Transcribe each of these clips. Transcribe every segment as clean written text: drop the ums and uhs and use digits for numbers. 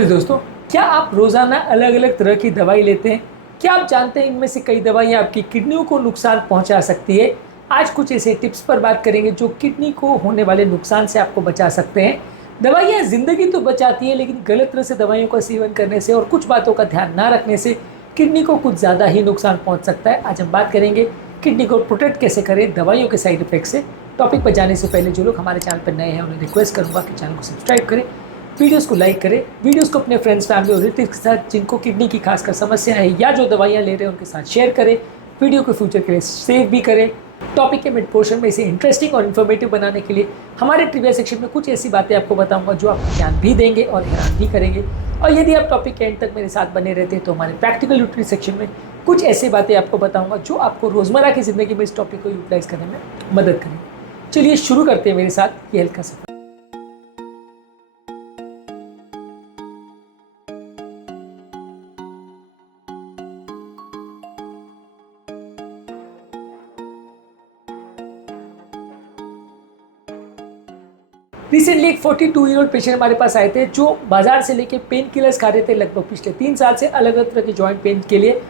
Hello दोस्तों, क्या आप रोज़ाना अलग अलग तरह की दवाई लेते हैं? क्या आप जानते हैं इनमें से कई दवाइयाँ आपकी किडनियों को नुकसान पहुंचा सकती है? आज कुछ ऐसे टिप्स पर बात करेंगे जो किडनी को होने वाले नुकसान से आपको बचा सकते हैं। दवाइयाँ ज़िंदगी तो बचाती हैं, लेकिन गलत तरह से दवाइयों का सेवन करने से और कुछ बातों का ध्यान ना रखने से किडनी को कुछ ज़्यादा ही नुकसान पहुँच सकता है। आज हम बात करेंगे किडनी को प्रोटेक्ट कैसे करें दवाइयों के साइड इफेक्ट से। टॉपिक पर जाने से पहले जो लोग हमारे चैनल पर नए हैं उन्हें रिक्वेस्ट करूँगा कि चैनल को सब्सक्राइब करें, वीडियोस को लाइक करें, वीडियोस को अपने फ्रेंड्स, फैमिली और रिलेटिव्स के साथ जिनको किडनी की खासकर समस्या है या जो दवाइयाँ ले रहे हैं उनके साथ शेयर करें। वीडियो को फ्यूचर के लिए सेव भी करें। टॉपिक के मिड पोर्शन में इसे इंटरेस्टिंग और इन्फॉर्मेटिव बनाने के लिए हमारे ट्रिविया सेक्शन में कुछ ऐसी बातें आपको बताऊंगा जो आपको ज्ञान भी देंगे और हैरान भी करेंगे। और यदि आप टॉपिक के एंड तक मेरे साथ बने रहते हैं तो हमारे प्रैक्टिकल यूटिलिटी सेक्शन में कुछ ऐसी बातें आपको बताऊंगा जो आपको रोज़मर्रा की ज़िंदगी में इस टॉपिक को यूटिलाइज करने में मदद करें। चलिए शुरू करते हैं मेरे साथ ये हल्का सफर। रिसेंटली एक 42 ईयर ओल्ड पेशेंट हमारे पास आए थे जो बाजार से लेके पेन किलर्स खा रहे थे लगभग पिछले 3 साल से अलग अलग तरह के जॉइंट पेन के लिए।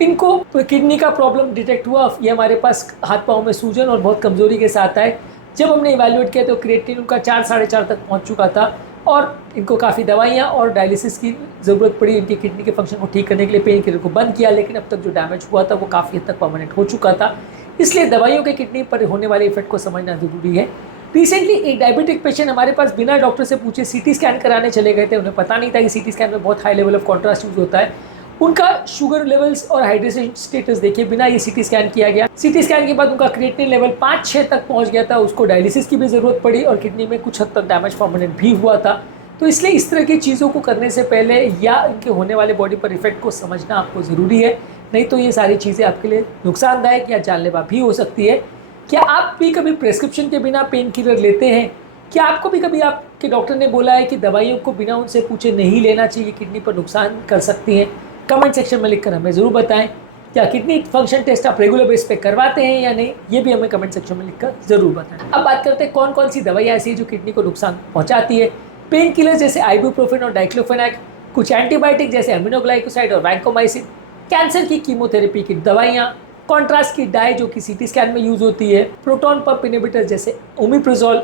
इनको किडनी का प्रॉब्लम डिटेक्ट हुआ। ये हमारे पास हाथ पाँव में सूजन और बहुत कमजोरी के साथ आए। जब हमने इवैल्यूएट किया तो क्रिएटिनिन उनका 4 साढ़े 4 तक पहुंच चुका था और इनको काफ़ी दवाइयाँ और डायलिसिस की ज़रूरत पड़ी इनकी किडनी के फंक्शन को ठीक करने के लिए। पेन किलर को बंद किया, लेकिन अब तक जो डैमेज हुआ था वो काफ़ी हद तक परमानेंट हो चुका था। इसलिए दवाइयों के किडनी पर होने वाले इफेक्ट को समझना ज़रूरी है। रिसेंटली एक डायबिटिक पेशेंट हमारे पास बिना डॉक्टर से पूछे सीटी स्कैन कराने चले गए थे। उन्हें पता नहीं था कि सीटी स्कैन में बहुत high level of contrast use होता है। उनका शुगर लेवल्स और हाइड्रेशन स्टेटस देखिए, बिना ये सीटी स्कैन किया गया। सीटी स्कैन के बाद उनका क्रिएटिनिन लेवल 5-6 तक पहुंच गया था। उसको डायलिसिस की भी ज़रूरत पड़ी और किडनी में कुछ हद तक डैमेज परमानेंट भी हुआ था। तो इसलिए इस तरह की चीज़ों को करने से पहले या इनके होने वाले बॉडी पर इफेक्ट को समझना आपको ज़रूरी है, नहीं तो ये सारी चीज़ें आपके लिए नुकसानदायक या जानलेवा भी हो सकती है। क्या आप भी कभी प्रेस्क्रिप्शन के बिना पेन किलर लेते हैं? क्या आपको भी कभी आपके डॉक्टर ने बोला है कि दवाइयों को बिना उनसे पूछे नहीं लेना चाहिए, किडनी पर नुकसान कर सकती हैं? कमेंट सेक्शन में लिखकर हमें ज़रूर बताएं। क्या किडनी फंक्शन टेस्ट आप रेगुलर बेस पे करवाते हैं या नहीं, ये भी हमें कमेंट सेक्शन में लिखकर ज़रूर बताएं। अब बात करते हैं कौन कौन सी दवाइयाँ ऐसी हैं जो किडनी को नुकसान पहुँचाती है। पेन किलर जैसे आइबुप्रोफेन और डाइक्लोफेनाक, कुछ एंटीबायोटिक जैसे एमिनोग्लाइकोसाइड और वैंकोमाइसिन, कैंसर की कीमोथेरेपी की दवाइयाँ, कॉन्ट्रास्ट की डाई जो कि सीटी स्कैन में यूज़ होती है, प्रोटॉन पंप इनहिबिटर जैसे ओमिप्रोजोल,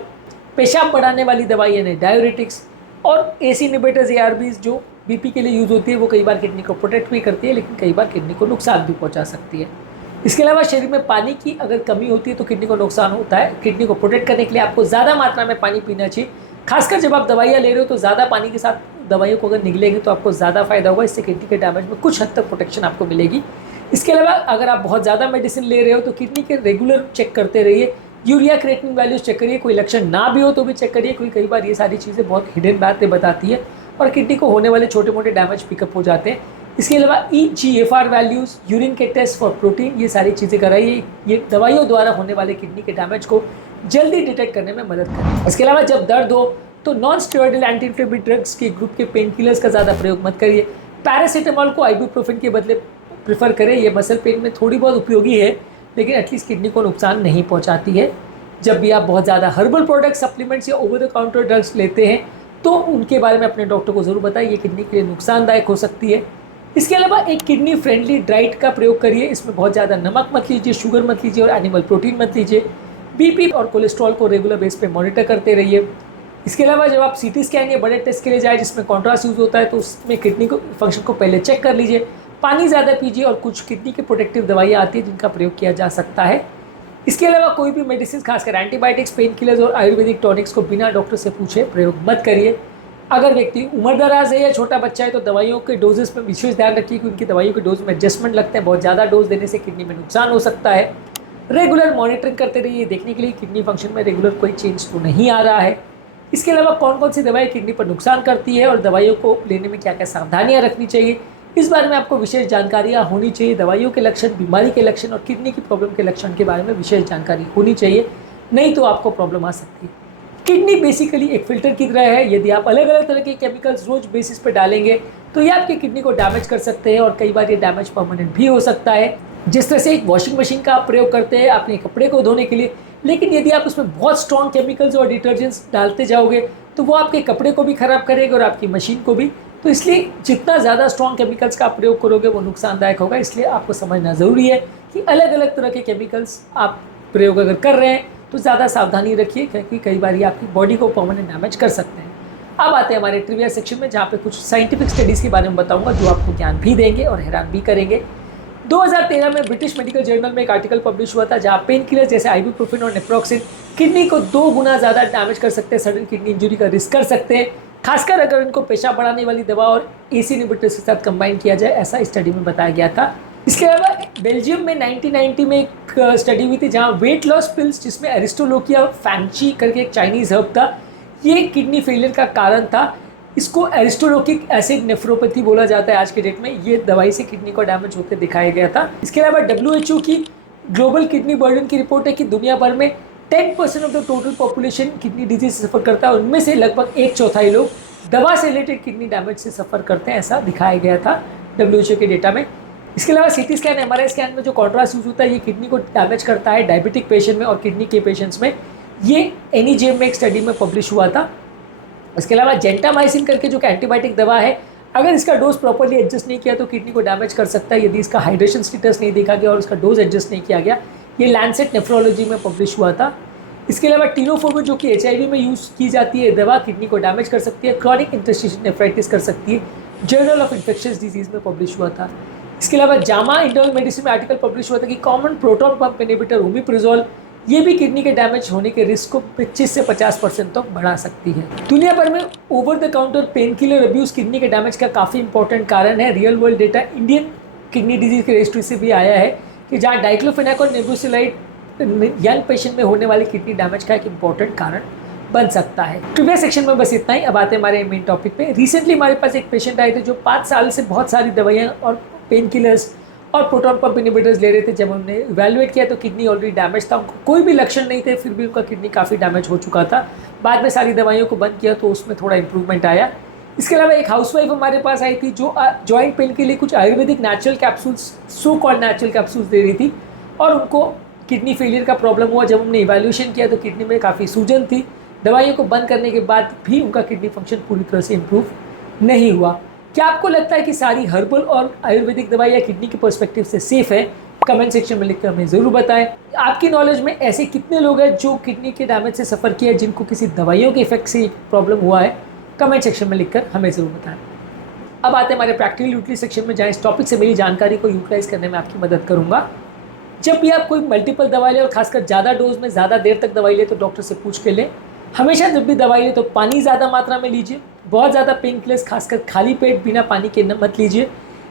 पेशाब बढ़ाने वाली दवाई यानी डायूरेटिक्स, और एसी इनहिबिटर्स एआरबीज जो बीपी के लिए यूज़ होती है। वो कई बार किडनी को प्रोटेक्ट भी करती है, लेकिन कई बार किडनी को नुकसान भी पहुंचा सकती है। इसके अलावा शरीर में पानी की अगर कमी होती है तो किडनी को नुकसान होता है। किडनी को प्रोटेक्ट करने के लिए आपको ज़्यादा मात्रा में पानी पीना चाहिए। खासकर जब आप दवाइयाँ ले रहे हो तो ज़्यादा पानी के साथ दवाइयों को अगर निगलेंगे तो आपको ज़्यादा फायदा होगा। इससे किडनी के डैमेज में कुछ हद तक प्रोटेक्शन आपको मिलेगी। इसके अलावा अगर आप बहुत ज़्यादा मेडिसिन ले रहे हो तो किडनी के रेगुलर चेक करते रहिए। यूरिया क्रिएटिनिन वैल्यूज चेक करिए, कोई लक्षण ना भी हो तो भी चेक करिए, क्योंकि कई बार ये सारी चीज़ें बहुत हिडन बातें बताती है और किडनी को होने वाले छोटे मोटे डैमेज पिकअप हो जाते हैं। इसके अलावा EGFR वैल्यूज़, यूरिन के टेस्ट फॉर प्रोटीन, ये सारी चीज़ें कराइए। ये दवाइयों द्वारा होने वाले किडनी के डैमेज को जल्दी डिटेक्ट करने में मदद करें। इसके अलावा जब दर्द हो तो non steroidal anti inflammatory drugs के ग्रुप के पेन किलर्स का ज़्यादा प्रयोग मत करिए। पैरासीटामॉल को आइबुप्रोफेन के बदले प्रेफर करें। ये मसल पेन में थोड़ी बहुत उपयोगी है, लेकिन एटलीस्ट किडनी को नुकसान नहीं पहुंचाती है। जब भी आप बहुत ज़्यादा हर्बल प्रोडक्ट्स, सप्लीमेंट्स या ओवर द काउंटर ड्रग्स लेते हैं तो उनके बारे में अपने डॉक्टर को ज़रूर बताइए, ये किडनी के लिए नुकसानदायक हो सकती है। इसके अलावा एक किडनी फ्रेंडली डाइट का प्रयोग करिए। इसमें बहुत ज़्यादा नमक मत लीजिए, शुगर मत लीजिए और एनिमल प्रोटीन मत लीजिए। बीपी और कोलेस्ट्रॉल को रेगुलर बेस पे मॉनिटर करते रहिए। इसके अलावा जब आप सीटी स्कैन या बड़े टेस्ट के लिए जाए जिसमें कॉन्ट्रास्ट यूज़ होता है तो उसमें किडनी को फंक्शन को पहले चेक कर लीजिए। पानी ज़्यादा पीजिए और कुछ किडनी के प्रोटेक्टिव दवाइयाँ आती हैं जिनका प्रयोग किया जा सकता है। इसके अलावा कोई भी मेडिसिन, खासकर एंटीबायोटिक्स, पेन किलर्स और आयुर्वेदिक टॉनिक्स को बिना डॉक्टर से पूछे प्रयोग मत करिए। अगर व्यक्ति उम्रदराज है या छोटा बच्चा है तो दवाइयों के डोजेस में विशेष ध्यान रखिए कि उनकी दवाइयों के डोज में एडजस्टमेंट लगते हैं। बहुत ज़्यादा डोज देने से किडनी में नुकसान हो सकता है। रेगुलर मॉनिटरिंग करते रहिए, देखने के लिए किडनी फंक्शन में रेगुलर कोई चेंज तो नहीं आ रहा है। इसके अलावा कौन कौन सी दवाई किडनी पर नुकसान करती है और दवाइयों को लेने में क्या क्या सावधानियाँ रखनी चाहिए, इस बारे में आपको विशेष जानकारियाँ होनी चाहिए। दवाइयों के लक्षण, बीमारी के लक्षण और किडनी की प्रॉब्लम के लक्षण के बारे में विशेष जानकारी होनी चाहिए, नहीं तो आपको प्रॉब्लम आ सकती है। किडनी बेसिकली एक फिल्टर की तरह है। यदि आप अलग अलग तरह के केमिकल्स रोज बेसिस पे डालेंगे तो ये आपके किडनी को डैमेज कर सकते हैं और कई बार ये डैमेज परमानेंट भी हो सकता है। जिस तरह से एक वॉशिंग मशीन का आप प्रयोग करते हैं अपने कपड़े को धोने के लिए, लेकिन यदि आप उसमें बहुत स्ट्रॉन्ग केमिकल्स और डिटर्जेंट्स डालते जाओगे तो वो आपके कपड़े को भी ख़राब करेगा और आपकी मशीन को भी। तो इसलिए जितना ज़्यादा स्ट्रॉन्ग केमिकल्स का आप प्रयोग करोगे वो नुकसानदायक होगा। इसलिए आपको समझना ज़रूरी है कि अलग अलग तरह के केमिकल्स आप प्रयोग अगर कर रहे हैं तो ज़्यादा सावधानी रखिए, क्योंकि कई बार ये आपकी बॉडी को परमानेंट डैमेज कर सकते हैं। अब आते हैं हमारे ट्रिविया सेक्शन में, जहाँ पे कुछ साइंटिफिक स्टडीज़ के बारे में बताऊंगा जो आपको ज्ञान भी देंगे और हैरान भी करेंगे। 2013 में ब्रिटिश मेडिकल जर्नल में एक आर्टिकल पब्लिश हुआ था जहाँ पेन किलर जैसे आइबुप्रोफेन और नेप्रोक्सिन किडनी को 2 गुना ज़्यादा डैमेज कर सकते हैं, सडन किडनी इंजरी का रिस्क कर सकते हैं, खासकर अगर इनको पेशाब बढ़ाने वाली दवा और एसी इनहिबिटर्स के साथ कंबाइन किया जाए, ऐसा स्टडी में बताया गया था। इसके अलावा बेल्जियम में 1990 में एक स्टडी हुई थी जहाँ वेट लॉस पिल्स जिसमें एरिस्टोलोकिया फैंची करके एक चाइनीज़ हर्ब था, ये किडनी फेलियर का कारण था। इसको एरिस्टोलोकिक एसिड नेफ्रोपैथी बोला जाता है आज के डेट में। ये दवाई से किडनी को डैमेज होते दिखाया गया था। इसके अलावा WHO की ग्लोबल किडनी बर्डन की रिपोर्ट है कि दुनिया भर में 10% of the total population kidney disease से सफ़र करता है, उनमें से लगभग 1/4 लोग दवा से रिलेटेड किडनी डैमेज से सफ़र करते हैं, ऐसा दिखाया गया था WHO के डेटा में। इसके अलावा CT स्कैन MRI स्कैन में जो कॉन्ट्रास्ट यूज होता है ये किडनी को डैमेज करता है डायबिटिक पेशेंट में और किडनी के पेशेंट्स में। ये NEJM में एक स्टडी में पब्लिश हुआ था। इसके अलावा जेंटामाइसिन करके जो कि एंटीबायोटिक दवा है, अगर इसका डोज प्रॉपर्ली एडजस्ट नहीं किया तो किडनी को डैमेज कर सकता है यदि इसका हाइड्रेशन स्टेटस नहीं देखा गया और उसका डोज एडजस्ट नहीं किया गया। ये लैंसेट नेफ्रोलॉजी में पब्लिश हुआ था। इसके अलावा टीनोफोबिन जो कि HIV में यूज़ की जाती है दवा, किडनी को डैमेज कर सकती है, क्रॉनिक इंटरस्टिशियल नेफ्राइटिस कर सकती है, जर्नल ऑफ इन्फेक्शियस डिजीज़ में पब्लिश हुआ था। इसके अलावा जामा इंटरनल मेडिसिन में आर्टिकल पब्लिश हुआ था कि कॉमन प्रोटॉन पंप इनहिबिटर ओमिप्रिजोल ये भी किडनी के डैमेज होने के रिस्क को 25 से 50% तक बढ़ा सकती है। दुनिया भर में over the counter pain killer abuse kidney के डैमेज का काफ़ी इंपॉर्टेंट कारण है। Real world data Indian kidney disease के रजिस्ट्री से भी आया है कि जहाँ डाइक्लोफेनाक और नेबुसिलाइड यंग पेशेंट में होने वाले किडनी डैमेज का एक इंपॉर्टेंट कारण बन सकता है। ट्रिविया सेक्शन में बस इतना ही। अब आते हैं हमारे मेन टॉपिक पे। रिसेंटली हमारे पास एक पेशेंट आए थे जो 5 साल से बहुत सारी दवाइयाँ और पेन किलर्स और प्रोटॉन पंप इनहिबिटर्स ले रहे थे। जब हमने इवैल्यूएट किया तो किडनी ऑलरेडी डैमेज था, उनको कोई भी लक्षण नहीं थे, फिर भी उनका किडनी काफ़ी डैमेज हो चुका था। बाद में सारी दवाइयों को बंद किया तो उसमें थोड़ा इंप्रूवमेंट आया। इसके अलावा एक हाउसवाइफ हमारे पास आई थी जो जॉइंट पेन के लिए कुछ ayurvedic natural capsules, so called natural capsules दे रही थी और उनको किडनी फेलियर का प्रॉब्लम हुआ। जब हमने इवैल्यूएशन किया तो किडनी में काफ़ी सूजन थी। दवाइयों को बंद करने के बाद भी उनका किडनी फंक्शन पूरी तरह से इम्प्रूव नहीं हुआ। क्या आपको लगता है कि सारी हर्बल और आयुर्वेदिक दवाइयाँ किडनी के पर्सपेक्टिव से सेफ़ है? कमेंट सेक्शन में लिखकर हमें ज़रूर बताएं। आपकी नॉलेज में ऐसे कितने लोग हैं जो किडनी के डैमेज से सफ़र किया है, जिनको किसी दवाइयों के इफेक्ट से प्रॉब्लम हुआ है? कमेंट सेक्शन में लिखकर हमें ज़रूर बताएं। अब आते हैं हमारे प्रैक्टिकल यूटिलिटी सेक्शन में, जहाँ इस टॉपिक से मेरी जानकारी को यूटिलाइज़ करने में आपकी मदद करूँगा। जब भी आप कोई मल्टीपल दवाई लें और खासकर ज़्यादा डोज में ज़्यादा देर तक दवाई लें तो डॉक्टर से पूछ के लें। हमेशा जब भी दवाई लें तो पानी ज़्यादा मात्रा में लीजिए। बहुत ज़्यादा पेन किलर्स खासकर खाली पेट बिना पानी के मत लीजिए।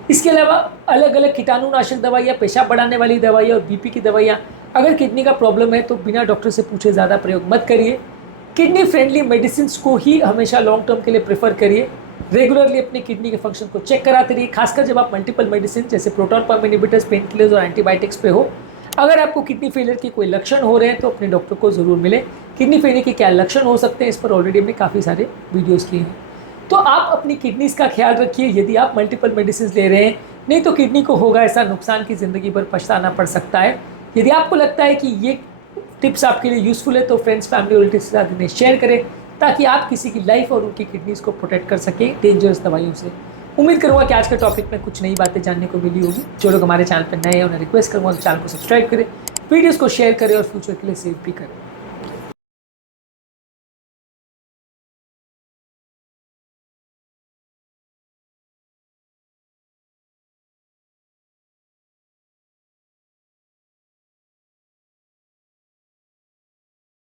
इसके अलावा अलग अलग कीटाणुनाशक दवाइयाँ, पेशाब बढ़ाने वाली दवाइयाँ और BP की दवाइयाँ, अगर किडनी का प्रॉब्लम है तो बिना डॉक्टर से पूछे ज़्यादा प्रयोग मत करिए। किडनी फ्रेंडली मेडिसिन को ही हमेशा लॉन्ग टर्म के लिए प्रेफर करिए। रेगुलरली अपने किडनी के फंक्शन को चेक कराते रहिए, खासकर जब आप मल्टीपल मेडिसिन जैसे proton pump inhibitors, pain killers और एंटीबायोटिक्स पे हो। अगर आपको किडनी फेलियर के कोई लक्षण हो रहे हैं तो अपने डॉक्टर को ज़रूर मिलें। किडनी फेलियर के क्या लक्षण हो सकते हैं इस पर ऑलरेडी हमने काफ़ी सारे वीडियोस किए हैं। तो आप अपनी किडनीज का ख्याल रखिए यदि आप मल्टीपल मेडिसिन ले रहे हैं, नहीं तो किडनी को होगा ऐसा नुकसान की ज़िंदगी भर पछताना पड़ सकता है। यदि आपको लगता है कि ये टिप्स आपके लिए यूज़फुल है तो फ्रेंड्स, फैमिली, रिलेटिव्स के साथ इन्हें शेयर करें ताकि आप किसी की लाइफ और उनकी किडनीज को प्रोटेक्ट कर सकें डेंजरस दवाइयों से। उम्मीद करूँगा कि आज के टॉपिक में कुछ नई बातें जानने को मिली होगी। जो लोग हमारे चैनल पर नए हैं उन्हें रिक्वेस्ट करूँगा चैनल को सब्सक्राइब करें, वीडियोज़ को शेयर करें और फ्यूचर के लिए सेव भी करें।